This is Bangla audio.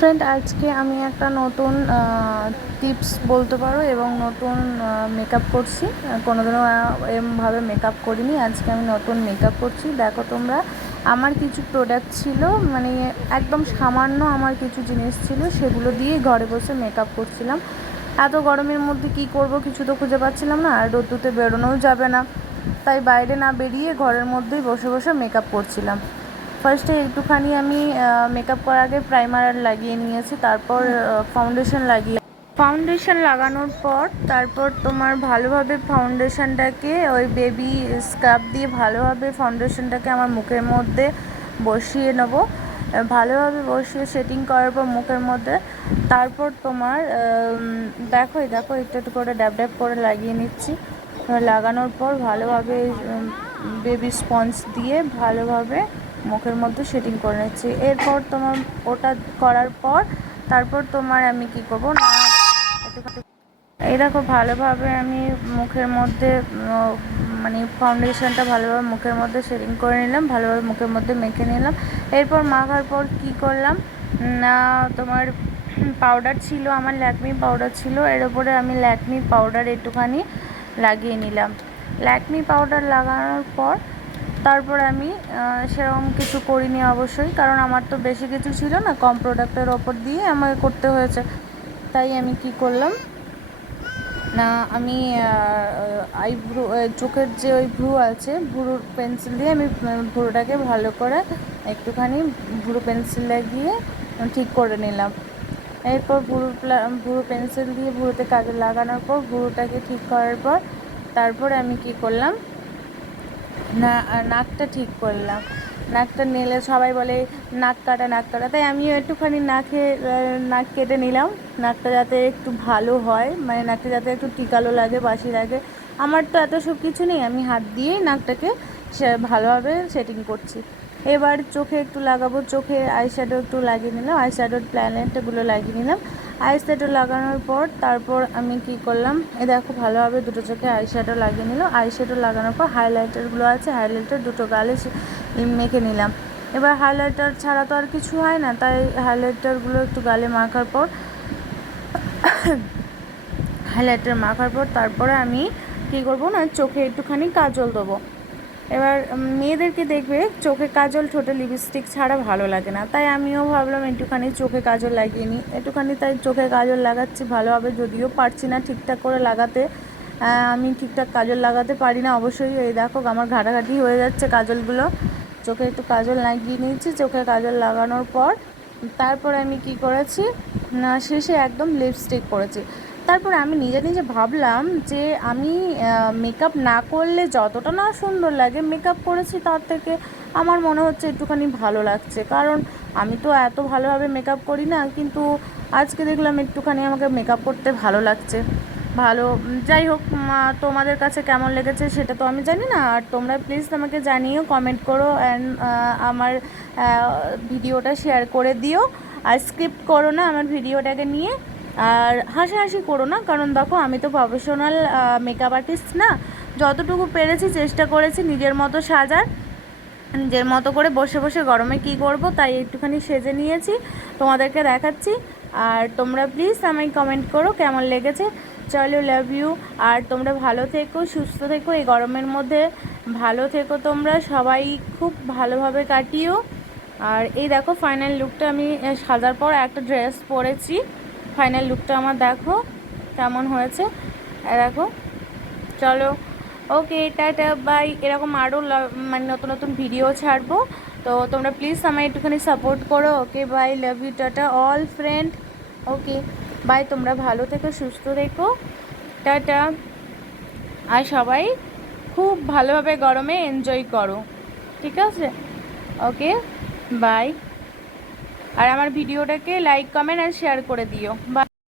ফ্রেন্ড, আজকে আমি একটা নতুন টিপস বলতে পারো এবং নতুন মেকআপ করছি। কোনোদিনও এরমভাবে মেকআপ করিনি। আজকে আমি নতুন মেকআপ করছি। দেখো তোমরা, আমার কিছু প্রোডাক্ট ছিল, মানে একদম সামান্য আমার কিছু জিনিস ছিল, সেগুলো দিয়ে ঘরে বসে মেকআপ করছিলাম। এত গরমের মধ্যে কি করব, কিছু তো খুঁজে পাচ্ছিলাম না, আর রোদ্দুতে বেরোনোও যাবে না, তাই বাইরে না বেরিয়ে ঘরের মধ্যেই বসে বসে মেকআপ করছিলাম। ফার্স্টে একটুখানি আমি মেকআপ করার আগে প্রাইমার লাগিয়ে নিয়েছি, তারপর ফাউন্ডেশন লাগানোর পর তারপর তোমার ভালোভাবে ফাউন্ডেশনটাকে ওই বেবি স্ক্রাব দিয়ে ভালোভাবে ফাউন্ডেশনটাকে আমার মুখের মধ্যে বসিয়ে নেব। ভালোভাবে বসিয়ে সেটিং করার পর মুখের মধ্যে তারপর তোমার দেখো একটু একটু করে ড্যাব ড্যাব করে লাগিয়ে নিচ্ছি। লাগানোর পর ভালোভাবে বেবি স্পঞ্জ দিয়ে ভালোভাবে মুখের মধ্যে সেটিং করে নিচ্ছি। এরপর তোমার ওটা করার পর তারপর তোমার আমি কি করব না, এই দেখো ভালোভাবে আমি মুখের মধ্যে মানে ফাউন্ডেশনটা ভালোভাবে মুখের মধ্যে সেটিং করে নিলাম, ভালোভাবে মুখের মধ্যে মেখে নিলাম। এরপর মাখার পর কি করলাম না, তোমার পাউডার ছিল, আমার ল্যাকমি পাউডার ছিল, এর উপরে আমি ল্যাকমি পাউডার একটুখানি লাগিয়ে নিলাম। ল্যাকমি পাউডার লাগানোর পর তারপর আমি সেরকম কিছু করিনি অবশ্যই, কারণ আমার তো বেশি কিছু ছিল না, কম প্রোডাক্টের ওপর দিয়ে আমাকে করতে হয়েছে। তাই আমি কি করলাম না, আমি আইব্রো চোখের যে ওই ভ্রু আছে, ভ্রুর পেন্সিল দিয়ে আমি ভ্রুটাকে ভালো করে একটুখানি ভ্রু পেন্সিল লাগিয়ে ঠিক করে নিলাম। এরপর ভ্রু পেন্সিল দিয়ে ভ্রুতে কাজে লাগানোর পর ভ্রুটাকে ঠিক করার পর তারপর আমি কি করলাম না, নাকটা ঠিক করলাম। নাকটা নিলে সবাই বলে নাক কাটা, তাই আমিও একটুখানি নাক কেটে নিলাম, নাকটা যাতে একটু ভালো হয়, মানে নাকটা যাতে একটু টিকালো লাগে, বাসি লাগে। আমার তো এত সব কিছু নেই, আমি হাত দিয়েই নাকটাকে ভালোভাবে সেটিং করছি। এবার চোখে একটু লাগাবো, চোখে আইশ্যাডো একটু লাগিয়ে নিলাম, আইশ্যাডোর প্ল্যানেটগুলো লাগিয়ে নিলাম। আইশ্যাডো লাগানোর পর তারপর আমি কি করলাম, দেখো ভালোভাবে দুটো চোখে আইশ্যাডো লাগিয়ে নিলাম। আইশ্যাডো লাগানোর পর হাইলাইটারগুলো আছে, হাইলাইটার দুটো গালে মেখে নিলাম। এবার হাইলাইটার ছাড়া তো আর কিছু হয় না, তাই হাইলাইটারগুলো একটু গালে মাখার পর তারপরে আমি কি করব না, চোখে একটুখানি কাজল দেবো। এবার মেয়েদেরকে দেখবে চোখে কাজল, ঠোঁটে লিপস্টিক ছাড়া ভালো লাগে না, তাই আমিও ভাবলাম একটুখানি চোখে কাজল লাগিয়ে নিই একটুখানি, তাই চোখে কাজল লাগাচ্ছি ভালোভাবে। যদিও পারছি না ঠিকঠাক করে লাগাতে, আমি ঠিকঠাক কাজল লাগাতে পারি না অবশ্যই। এই দেখো আমার ঘাটাঘাটি হয়ে যাচ্ছে কাজলগুলো। চোখে একটু কাজল লাগিয়ে নিয়েছি। চোখে কাজল লাগানোর পর তারপর আমি কি করেছি না, শেষে একদম লিপস্টিক করেছি। তারপর আমি নিজে ভাবলাম যে আমি মেকআপ না করলে যতটা না সুন্দর লাগে, মেকআপ করেছি তার থেকে আমার মনে হচ্ছে একটুখানি ভালো লাগছে, কারণ আমি তো এত ভালোভাবে মেকআপ করি না, কিন্তু আজকে দেখলাম একটুখানি আমাকে মেকআপ করতে ভালো লাগছে। ভালো, যাই হোক, তোমাদের কাছে কেমন লেগেছে সেটা তো আমি জানি না, আর তোমরা প্লিজ আমাকে জানিও, কমেন্ট করো, অ্যান্ড আমার ভিডিওটা শেয়ার করে দিও। আর স্ক্রিপ্ট করো না আমার ভিডিওটাকে নিয়ে, আর হাসাহাসি করো না, কারণ দেখো আমি তো প্রফেশনাল মেকআপ আর্টিস্ট না। যতটুকু পেরেছি চেষ্টা করেছি নিজের মতো সাজার, নিজের মতো করে বসে বসে গরমে কি করব, তাই একটুখানি সেজে নিয়েছি, তোমাদেরকে দেখাচ্ছি। আর তোমরা প্লিজ আমায় কমেন্ট করো কেমন লেগেছে। চলো, লাভ ইউ। আর তোমরা ভালো থেকো, সুস্থ থেকো, এই গরমের মধ্যে ভালো থেকো, তোমরা সবাই খুব ভালোভাবে কাটিও। আর এই দেখো ফাইনাল লুকটা, আমি সাজার পর একটা ড্রেস পরেছি, ফাইনাল লুকটা আমার দেখো কেমন হয়েছে। দেখো, চলো, ওকে, টাটা, বাই। এরকম আরও মানে নতুন নতুন ভিডিও ছাড়বো, তো তোমরা প্লিজ আমায় একটুখানি সাপোর্ট করো। Okay, bye, love you, tata all friend. Okay, bye, তোমরা ভালো থেকো, সুস্থ থেকো, টাটা। আর সবাই খুব ভালোভাবে গরমে এনজয় করো, ঠিক আছে? ওকে, বাই। আর আমার ভিডিওটাকে লাইক, কমেন্ট আর শেয়ার করে দিও। বাই।